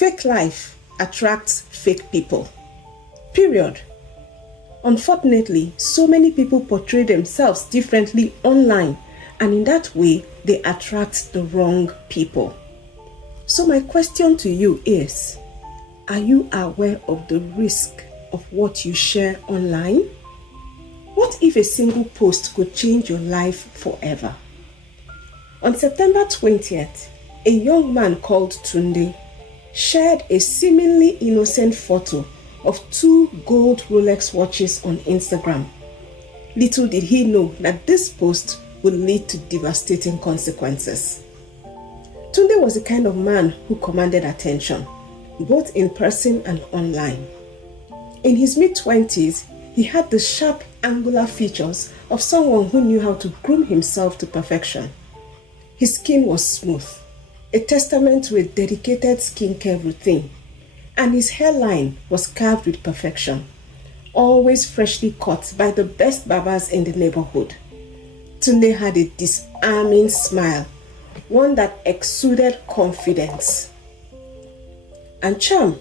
Fake life attracts fake people. Period. Unfortunately, so many people portray themselves differently online, and in that way, they attract the wrong people. So my question to you is, are you aware of the risk of what you share online? What if a single post could change your life forever? On September 20th, a young man called Tunde shared a seemingly innocent photo of 2 gold Rolex watches on Instagram. Little did he know that this post would lead to devastating consequences. Tunde was the kind of man who commanded attention, both in person and online. In his mid-20s, he had the sharp, angular features of someone who knew how to groom himself to perfection. His skin was smooth, a testament to a dedicated skincare routine, and his hairline was carved with perfection, always freshly cut by the best barbers in the neighborhood. Tunde had a disarming smile, one that exuded confidence and charm,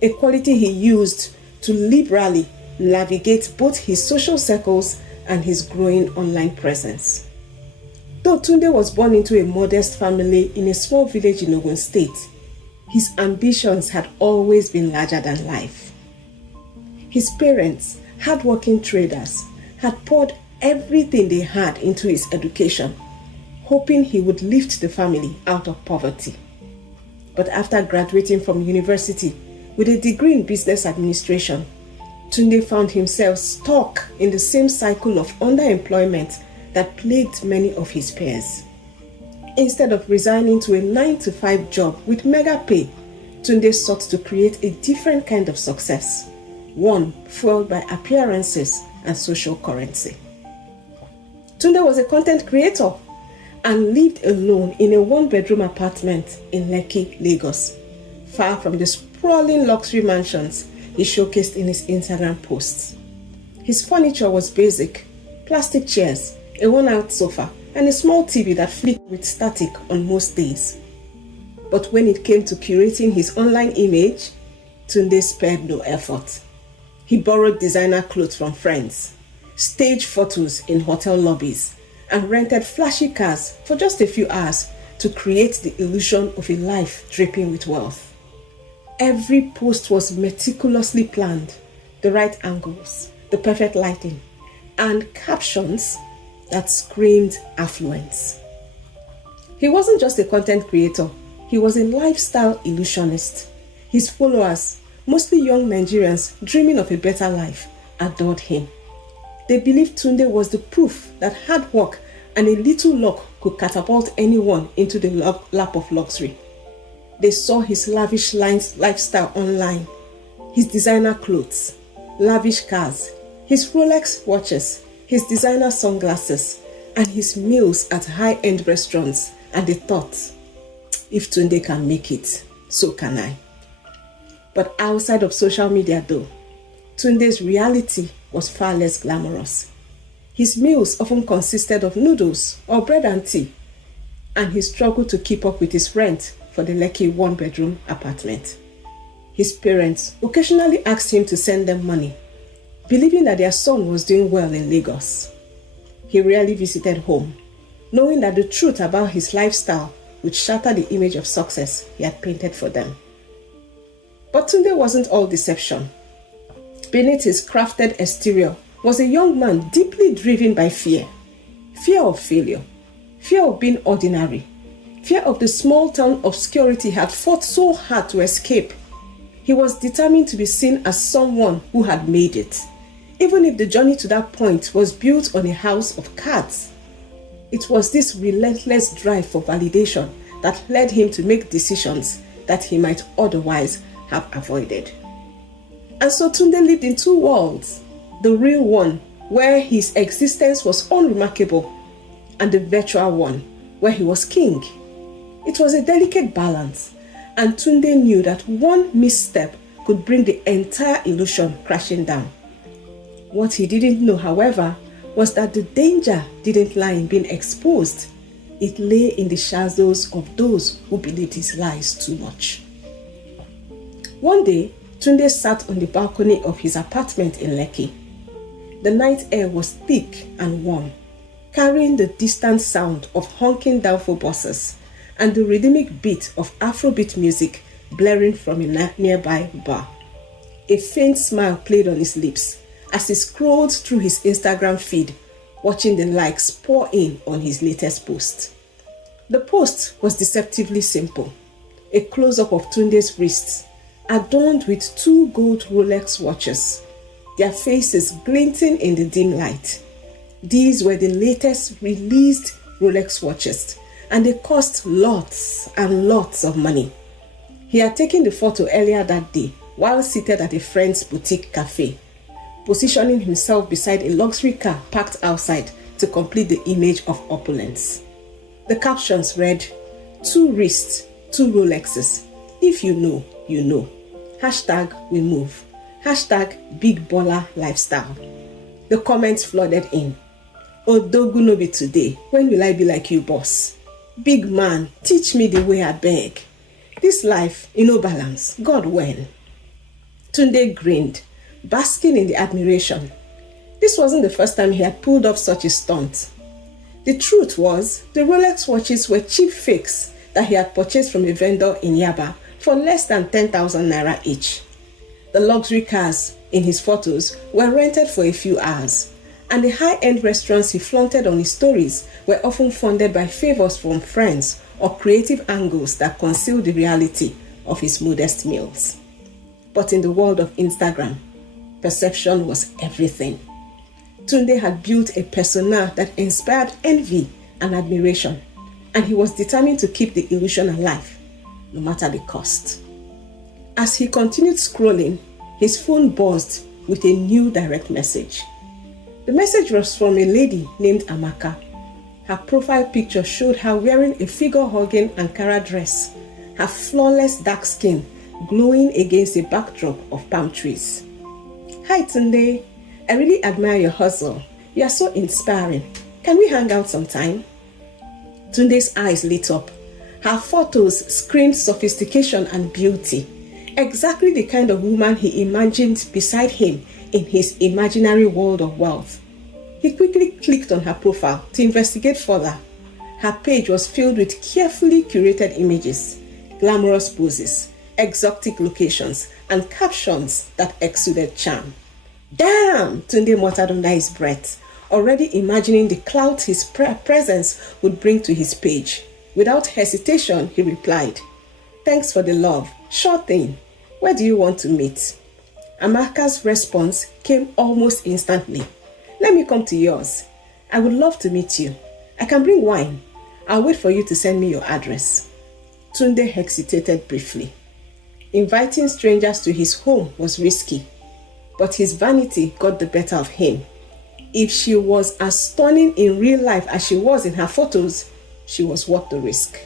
a quality he used to liberally navigate both his social circles and his growing online presence. Though Tunde was born into a modest family in a small village in Ogun State, his ambitions had always been larger than life. His parents, hardworking traders, had poured everything they had into his education, hoping he would lift the family out of poverty. But after graduating from university with a degree in business administration, Tunde found himself stuck in the same cycle of underemployment that plagued many of his peers. Instead of resigning to a 9-to-5 job with mega pay, Tunde sought to create a different kind of success, one fueled by appearances and social currency. Tunde was a content creator and lived alone in a 1-bedroom apartment in Lekki, Lagos, far from the sprawling luxury mansions he showcased in his Instagram posts. His furniture was basic: plastic chairs, a worn-out sofa, and a small TV that flicked with static on most days. But when it came to curating his online image, Tunde spared no effort. He borrowed designer clothes from friends, staged photos in hotel lobbies, and rented flashy cars for just a few hours to create the illusion of a life dripping with wealth. Every post was meticulously planned: the right angles, the perfect lighting, and captions that screamed affluence. He wasn't just a content creator, he was a lifestyle illusionist. His followers, mostly young Nigerians dreaming of a better life, adored him. They believed Tunde was the proof that hard work and a little luck could catapult anyone into the lap of luxury. They saw his lavish lifestyle online, his designer clothes, lavish cars, his Rolex watches, his designer sunglasses, and his meals at high-end restaurants, and they thought, if Tunde can make it, so can I. But outside of social media though, Tunde's reality was far less glamorous. His meals often consisted of noodles or bread and tea, and he struggled to keep up with his rent for the Lekki 1-bedroom apartment. His parents occasionally asked him to send them money, believing that their son was doing well in Lagos. He rarely visited home, knowing that the truth about his lifestyle would shatter the image of success he had painted for them. But Tunde wasn't all deception. Beneath his crafted exterior was a young man deeply driven by fear. Fear of failure, fear of being ordinary, fear of the small-town obscurity he had fought so hard to escape. He was determined to be seen as someone who had made it, even if the journey to that point was built on a house of cards. It was this relentless drive for validation that led him to make decisions that he might otherwise have avoided. And so Tunde lived in 2 worlds: the real one, where his existence was unremarkable, and the virtual one, where he was king. It was a delicate balance, and Tunde knew that one misstep could bring the entire illusion crashing down. What he didn't know, however, was that the danger didn't lie in being exposed. It lay in the shadows of those who believed his lies too much. One day, Tunde sat on the balcony of his apartment in Lekki. The night air was thick and warm, carrying the distant sound of honking downfall buses and the rhythmic beat of Afrobeat music blaring from a nearby bar. A faint smile played on his lips as he scrolled through his Instagram feed, watching the likes pour in on his latest post. The post was deceptively simple. A close-up of Tunde's wrists, adorned with 2 gold Rolex watches, their faces glinting in the dim light. These were the latest released Rolex watches, and they cost lots and lots of money. He had taken the photo earlier that day while seated at a friend's boutique cafe, positioning himself beside a luxury car parked outside to complete the image of opulence. The captions read, 2 wrists, 2 Rolexes. If you know, you know. Hashtag we move. Hashtag big baller lifestyle. The comments flooded in. Odogu no be today. When will I be like you, boss? Big man, teach me the way I beg. This life, balance. God when? Tunde grinned, basking in the admiration. This wasn't the first time he had pulled off such a stunt. The truth was, the Rolex watches were cheap fakes that he had purchased from a vendor in Yaba for less than 10,000 naira each. The luxury cars in his photos were rented for a few hours, and the high-end restaurants he flaunted on his stories were often funded by favors from friends or creative angles that concealed the reality of his modest meals. But in the world of Instagram, perception was everything. Tunde had built a persona that inspired envy and admiration, and he was determined to keep the illusion alive, no matter the cost. As he continued scrolling, his phone buzzed with a new direct message. The message was from a lady named Amaka. Her profile picture showed her wearing a figure-hugging Ankara dress, her flawless dark skin glowing against a backdrop of palm trees. Hi Tunde, I really admire your hustle. You are so inspiring. Can we hang out sometime? Tunde's eyes lit up. Her photos screamed sophistication and beauty, exactly the kind of woman he imagined beside him in his imaginary world of wealth. He quickly clicked on her profile to investigate further. Her page was filled with carefully curated images, glamorous poses, exotic locations, and captions that exuded charm. Damn, Tunde muttered under his breath, already imagining the clout his presence would bring to his page. Without hesitation, he replied, "Thanks for the love. Sure thing. Where do you want to meet?" Amaka's response came almost instantly. "Let me come to yours. I would love to meet you. I can bring wine. I'll wait for you to send me your address." Tunde hesitated briefly. Inviting strangers to his home was risky, but his vanity got the better of him. If she was as stunning in real life as she was in her photos, she was worth the risk.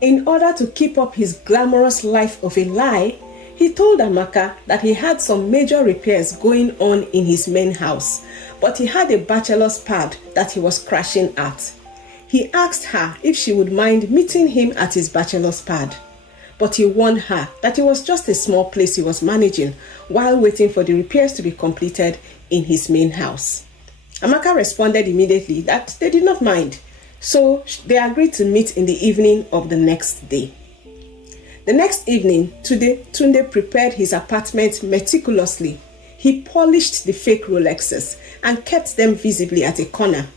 In order to keep up his glamorous life of a lie, he told Amaka that he had some major repairs going on in his main house, but he had a bachelor's pad that he was crashing at. He asked her if she would mind meeting him at his bachelor's pad, but he warned her that it was just a small place he was managing while waiting for the repairs to be completed in his main house. Amaka responded immediately that they did not mind, so they agreed to meet in the evening of the next day. The next evening, Tunde prepared his apartment meticulously. He polished the fake Rolexes and kept them visibly at a corner.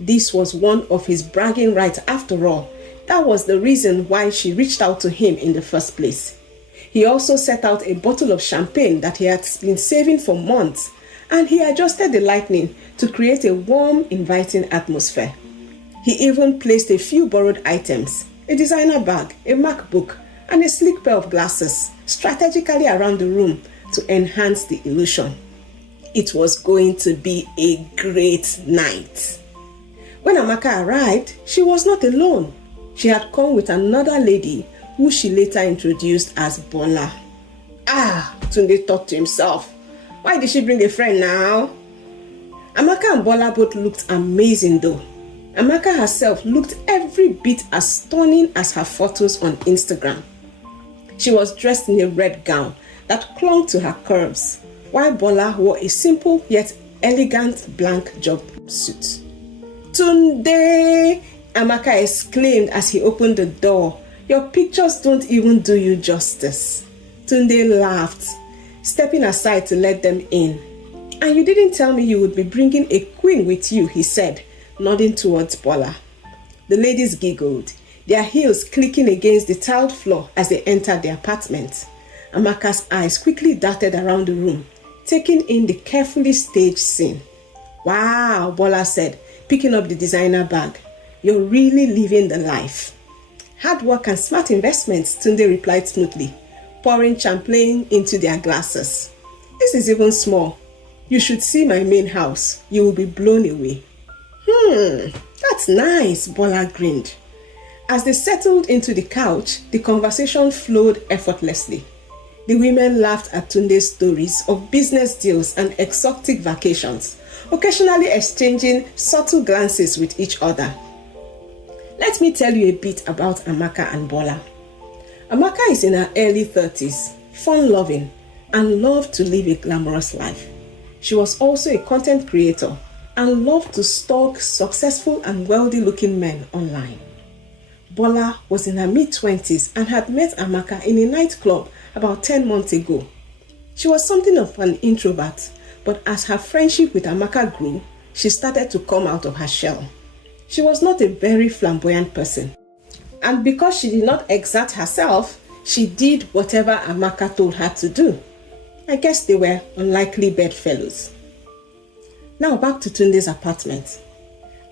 This was one of his bragging rights after all. That was the reason why she reached out to him in the first place. He also set out a bottle of champagne that he had been saving for months, and he adjusted the lighting to create a warm, inviting atmosphere. He even placed a few borrowed items, a designer bag, a MacBook, and a sleek pair of glasses strategically around the room to enhance the illusion. It was going to be a great night. When Amaka arrived, she was not alone. She had come with another lady who she later introduced as Bola. Tunde thought to himself, why did she bring a friend now? Amaka and Bola both looked amazing though. Amaka herself looked every bit as stunning as her photos on Instagram. She was dressed in a red gown that clung to her curves, while Bola wore a simple yet elegant blank jumpsuit. "Tunde!" Amaka exclaimed as he opened the door. "Your pictures don't even do you justice." Tunde laughed, stepping aside to let them in. "And you didn't tell me you would be bringing a queen with you," he said, nodding towards Bola. The ladies giggled, their heels clicking against the tiled floor as they entered the apartment. Amaka's eyes quickly darted around the room, taking in the carefully staged scene. "Wow," Bola said, picking up the designer bag. "You're really living the life." "Hard work and smart investments," Tunde replied smoothly, pouring champagne into their glasses. "This is even small. You should see my main house. You will be blown away." That's nice," Bola grinned. As they settled into the couch, the conversation flowed effortlessly. The women laughed at Tunde's stories of business deals and exotic vacations, occasionally exchanging subtle glances with each other. Let me tell you a bit about Amaka and Bola. Amaka is in her early 30s, fun-loving, and loved to live a glamorous life. She was also a content creator and loved to stalk successful and wealthy-looking men online. Bola was in her mid-20s and had met Amaka in a nightclub about 10 months ago. She was something of an introvert, but as her friendship with Amaka grew, she started to come out of her shell. She was not a very flamboyant person, and because she did not exert herself, she did whatever Amaka told her to do. I guess they were unlikely bedfellows. Now back to Tunde's apartment.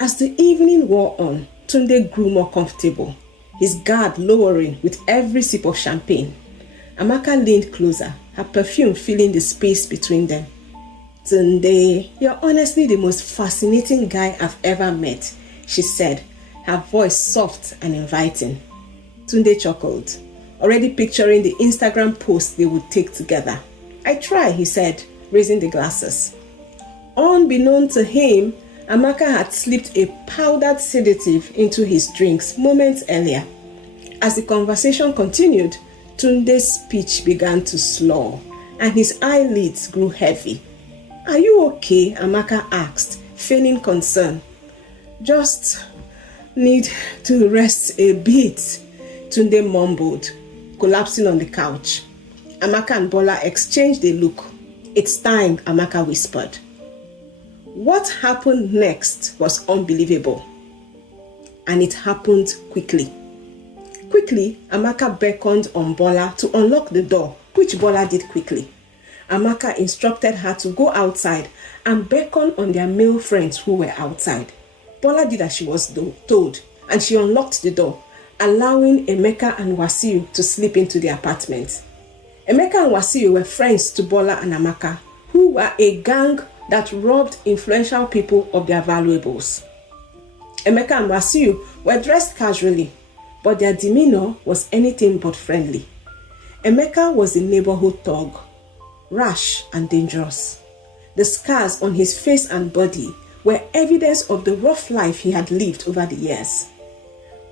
As the evening wore on, Tunde grew more comfortable, his guard lowering with every sip of champagne. Amaka leaned closer, her perfume filling the space between them. "Tunde, you're honestly the most fascinating guy I've ever met," she said, her voice soft and inviting. Tunde chuckled, already picturing the Instagram post they would take together. "I try," he said, raising the glasses. Unbeknown to him, Amaka had slipped a powdered sedative into his drinks moments earlier. As the conversation continued, Tunde's speech began to slur, and his eyelids grew heavy. "Are you okay?" Amaka asked, feigning concern. "Just need to rest a bit," Tunde mumbled, collapsing on the couch. Amaka and Bola exchanged a look. "It's time," Amaka whispered. What happened next was unbelievable, and it happened quickly. Quickly, Amaka beckoned on Bola to unlock the door, which Bola did quickly. Amaka instructed her to go outside and beckon on their male friends who were outside. Bola did as she was told, and she unlocked the door, allowing Emeka and Wasiu to slip into the apartment. Emeka and Wasiu were friends to Bola and Amaka, who were a gang that robbed influential people of their valuables. Emeka and Wasiu were dressed casually, but their demeanor was anything but friendly. Emeka was a neighborhood thug, rash and dangerous. The scars on his face and body were evidence of the rough life he had lived over the years.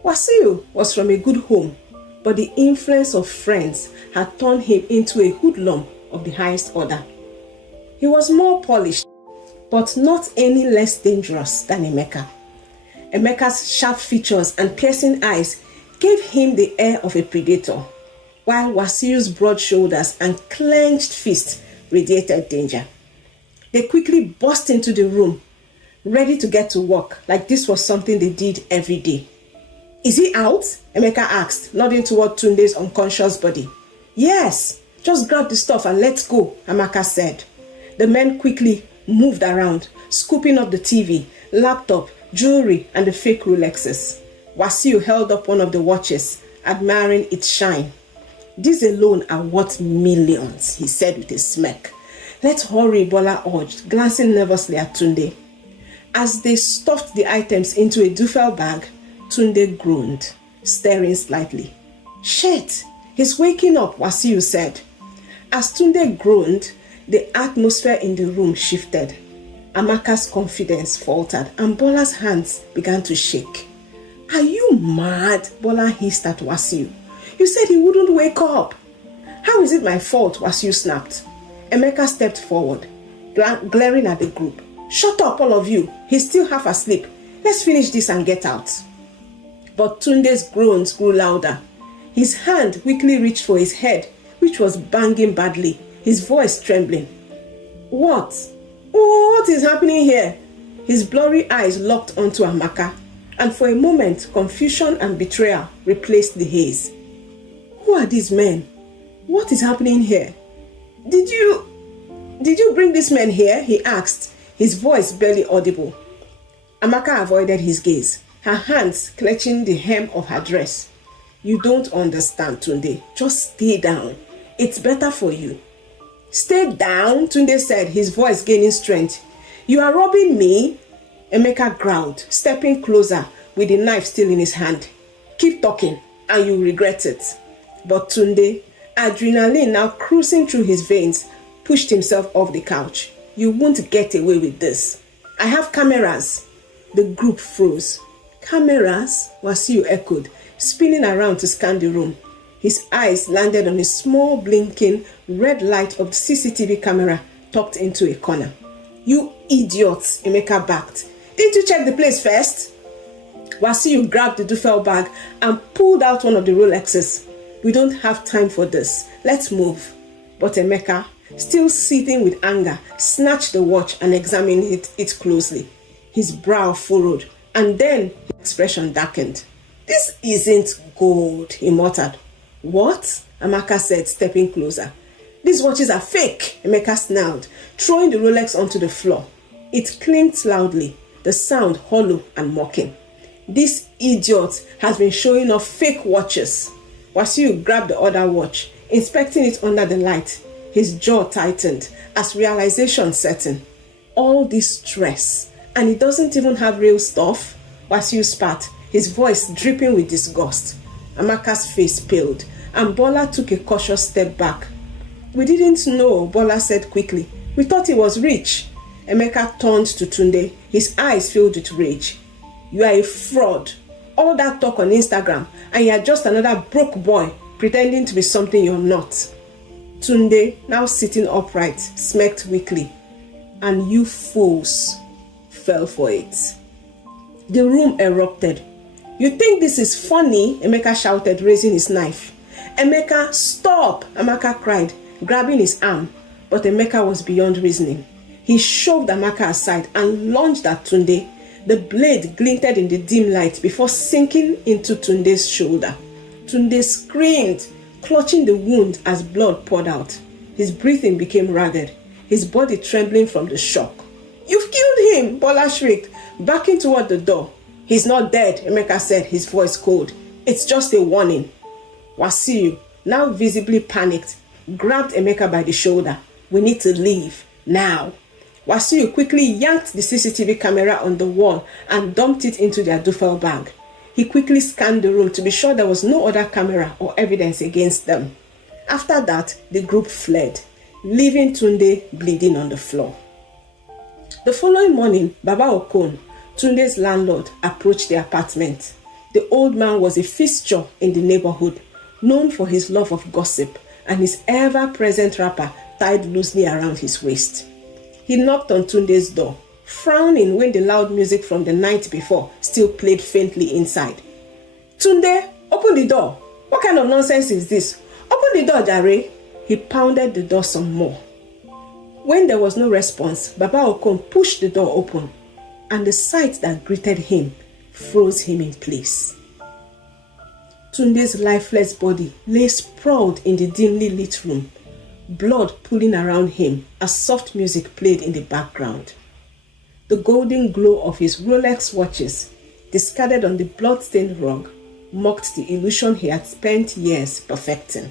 Wasiu was from a good home, but the influence of friends had turned him into a hoodlum of the highest order. He was more polished, but not any less dangerous than Emeka. Emeka's sharp features and piercing eyes gave him the air of a predator, while Wasiu's broad shoulders and clenched fists radiated danger. They quickly burst into the room, ready to get to work like this was something they did every day. "Is he out?" Emeka asked, nodding toward Tunde's unconscious body. "Yes, just grab the stuff and let's go," Amaka said. The men quickly moved around, scooping up the TV, laptop, jewelry, and the fake Rolexes. Wasiu held up one of the watches, admiring its shine. "These alone are worth millions," he said with a smirk. "Let's hurry," Bola urged, glancing nervously at Tunde. As they stuffed the items into a duffel bag, Tunde groaned, staring slightly. "Shit, he's waking up," Wasiu said. As Tunde groaned, the atmosphere in the room shifted. Amaka's confidence faltered and Bola's hands began to shake. "Are you mad?" Bola hissed at Wasiu. "You said he wouldn't wake up." How is it my fault? Wasiu snapped. Emeka stepped forward, glaring at the group. Shut up, all of you. He's still half asleep. Let's finish this and get out. But Tunde's groans grew louder. His hand quickly reached for his head, which was banging badly, his voice trembling. What? What is happening here? His blurry eyes locked onto Amaka, and for a moment, confusion and betrayal replaced the haze. Who are these men? What is happening here? Did you bring these men here? He asked, his voice barely audible. Amaka avoided his gaze, her hands clutching the hem of her dress. You don't understand, Tunde. Just stay down. It's better for you. Stay down, Tunde said, his voice gaining strength. You are robbing me? Emeka growled, stepping closer with the knife still in his hand. Keep talking and you'll regret it. But Tunde, adrenaline now cruising through his veins, pushed himself off the couch. You won't get away with this. I have cameras. The group froze. Cameras? Wasiu echoed, spinning around to scan the room. His eyes landed on a small blinking red light of the CCTV camera tucked into a corner. You idiots, Emeka barked. Didn't you check the place first? Wasiu grabbed the duffel bag and pulled out one of the Rolexes. We don't have time for this. Let's move. But Emeka, still seething with anger, snatched the watch and examined it closely. His brow furrowed, and then his expression darkened. This isn't gold, he muttered. What? Amaka said, stepping closer. These watches are fake, Emeka snarled, throwing the Rolex onto the floor. It clinked loudly, the sound hollow and mocking. This idiot has been showing off fake watches. Wasiu grabbed the other watch, inspecting it under the light. His jaw tightened as realization set in. All this stress, and he doesn't even have real stuff? Wasiu spat, his voice dripping with disgust. Amaka's face paled, and Bola took a cautious step back. We didn't know, Bola said quickly. We thought he was rich. Emeka turned to Tunde, his eyes filled with rage. You are a fraud. All that talk on Instagram, and you are just another broke boy pretending to be something you're not. Tunde, now sitting upright, smirked weakly. And you fools fell for it. The room erupted. You think this is funny? Emeka shouted, raising his knife. Emeka, stop! Amaka cried, grabbing his arm. But Emeka was beyond reasoning. He shoved Amaka aside and lunged at Tunde. The blade glinted in the dim light before sinking into Tunde's shoulder. Tunde screamed, clutching the wound as blood poured out. His breathing became ragged, his body trembling from the shock. You've killed him, Bola shrieked, backing toward the door. He's not dead, Emeka said, his voice cold. It's just a warning. Wasiu, now visibly panicked, grabbed Emeka by the shoulder. We need to leave, now. Wasiu quickly yanked the CCTV camera on the wall and dumped it into their duffel bag. He quickly scanned the room to be sure there was no other camera or evidence against them. After that, the group fled, leaving Tunde bleeding on the floor. The following morning, Baba Okon, Tunde's landlord, approached the apartment. The old man was a fixture in the neighborhood, known for his love of gossip and his ever-present wrapper tied loosely around his waist. He knocked on Tunde's door, frowning when the loud music from the night before still played faintly inside. Tunde, open the door. What kind of nonsense is this? Open the door, Jare. He pounded the door some more. When there was no response, Baba Okon pushed the door open, and the sight that greeted him froze him in place. Tunde's lifeless body lay sprawled in the dimly lit room, blood pooling around him as soft music played in the background. The golden glow of his Rolex watches, discarded on the blood-stained rug, mocked the illusion he had spent years perfecting.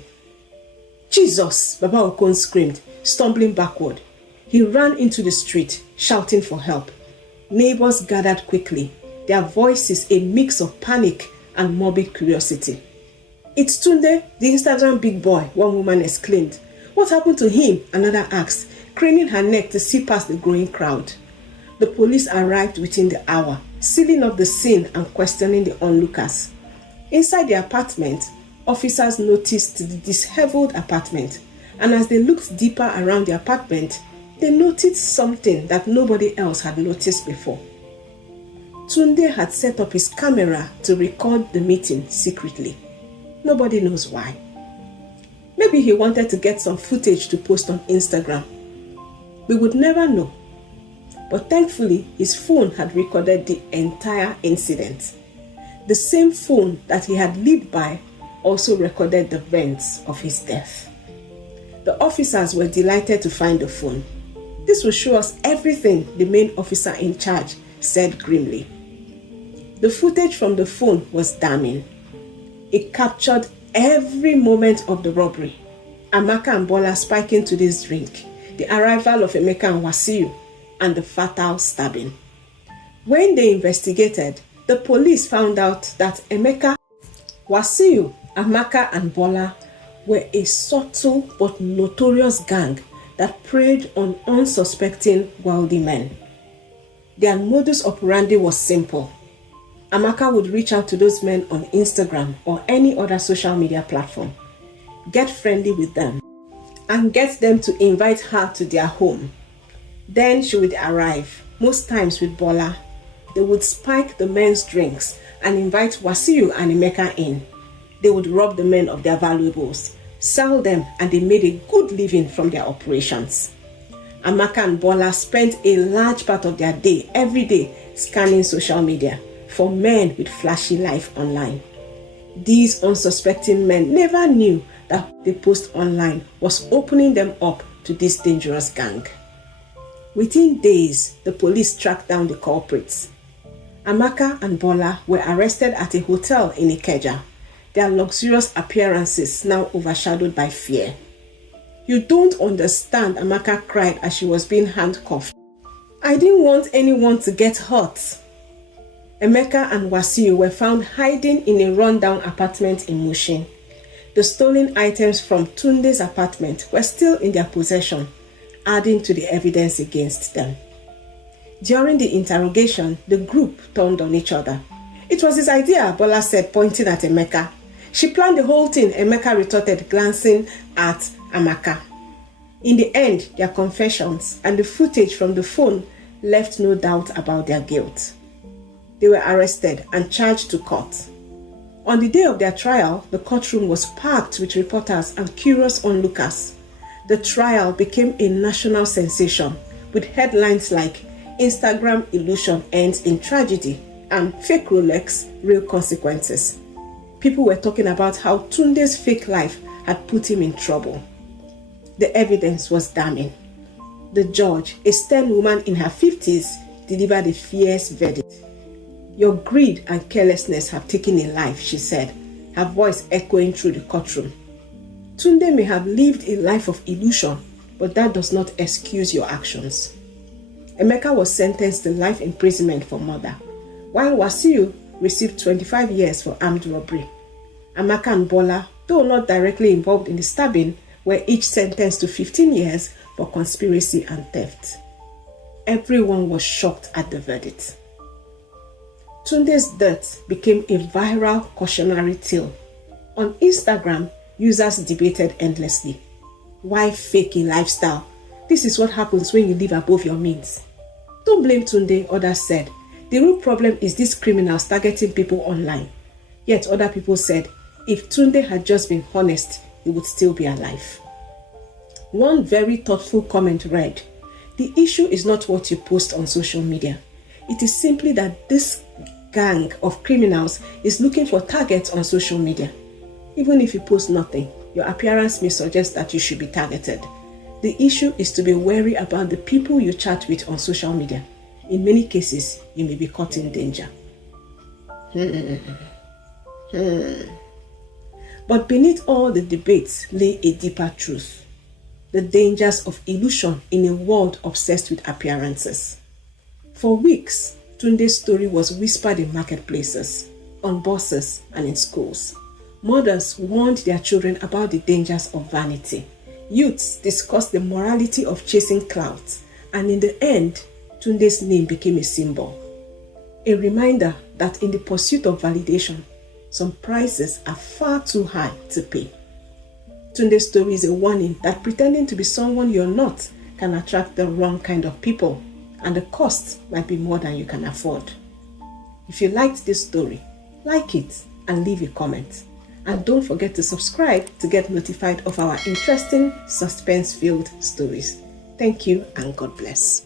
Jesus! Baba Okon screamed, stumbling backward. He ran into the street, shouting for help. Neighbors gathered quickly, their voices a mix of panic and morbid curiosity. It's Tunde, the Instagram big boy, one woman exclaimed. What happened to him? Another asked, craning her neck to see past the growing crowd. The police arrived within the hour, sealing up the scene and questioning the onlookers. Inside the apartment, officers noticed the disheveled apartment, and as they looked deeper around the apartment, they noticed something that nobody else had noticed before. Tunde had set up his camera to record the meeting secretly. Nobody knows why. Maybe he wanted to get some footage to post on Instagram. We would never know. But thankfully, his phone had recorded the entire incident. The same phone that he had lived by also recorded the events of his death. The officers were delighted to find the phone. This will show us everything the main officer in charge said grimly. The footage from the phone was damning. It captured every moment of the robbery. Amaka and Bola spiking to this drink, the arrival of Emeka and Wasiu, and the fatal stabbing. When they investigated, the police found out that Emeka, Wasiu, Amaka and Bola were a subtle but notorious gang that preyed on unsuspecting wealthy men. Their modus operandi was simple. Amaka would reach out to those men on Instagram or any other social media platform, get friendly with them, and get them to invite her to their home. Then she would arrive, most times with Bola. They would spike the men's drinks and invite Wasiu and Emeka in. They would rob the men of their valuables, sell them, and they made a good living from their operations. Amaka and Bola spent a large part of their day, every day, scanning social media for men with flashy life online. These unsuspecting men never knew that the post online was opening them up to this dangerous gang. Within days, the police tracked down the culprits. Amaka and Bola were arrested at a hotel in Ikeja, their luxurious appearances now overshadowed by fear. "You don't understand," Amaka cried as she was being handcuffed. "I didn't want anyone to get hurt." Emeka and Wasiu were found hiding in a rundown apartment in Mushin. The stolen items from Tunde's apartment were still in their possession, adding to the evidence against them. During the interrogation, the group turned on each other. "It was his idea," Bola said, pointing at Emeka. "She planned the whole thing," Emeka retorted, glancing at Amaka. In the end, their confessions and the footage from the phone left no doubt about their guilt. They were arrested and charged to court. On the day of their trial, the courtroom was packed with reporters and curious onlookers. The trial became a national sensation, with headlines like "Instagram illusion ends in tragedy" and "Fake Rolex, real consequences." People were talking about how Tunde's fake life had put him in trouble. The evidence was damning. The judge, a stern woman in her 50s, delivered a fierce verdict. "Your greed and carelessness have taken a life," she said, her voice echoing through the courtroom. "Tunde may have lived a life of illusion, but that does not excuse your actions." Emeka was sentenced to life imprisonment for murder, while Wasiu received 25 years for armed robbery. Amaka and Bola, though not directly involved in the stabbing, were each sentenced to 15 years for conspiracy and theft. Everyone was shocked at the verdict. Tunde's death became a viral cautionary tale. On Instagram, users debated endlessly. "Why fake a lifestyle? This is what happens when you live above your means." "Don't blame Tunde," others said. "The real problem is these criminals targeting people online." Yet other people said, if Tunde had just been honest, he would still be alive. One very thoughtful comment read, "The issue is not what you post on social media. It is simply that this gang of criminals is looking for targets on social media. Even if you post nothing, your appearance may suggest that you should be targeted. The issue is to be wary about the people you chat with on social media. In many cases, you may be caught in danger." But beneath all the debates lay a deeper truth: the dangers of illusion in a world obsessed with appearances. For weeks, Tunde's story was whispered in marketplaces, on buses, and in schools. Mothers warned their children about the dangers of vanity. Youths discussed the morality of chasing clout, and in the end, Tunde's name became a symbol. A reminder that in the pursuit of validation, Some prices are far too high to pay. Tunde's story is a warning that pretending to be someone you're not can attract the wrong kind of people, and the cost might be more than you can afford. If you liked this story, like it and leave a comment. And don't forget to subscribe to get notified of our interesting suspense-filled stories. Thank you and God bless.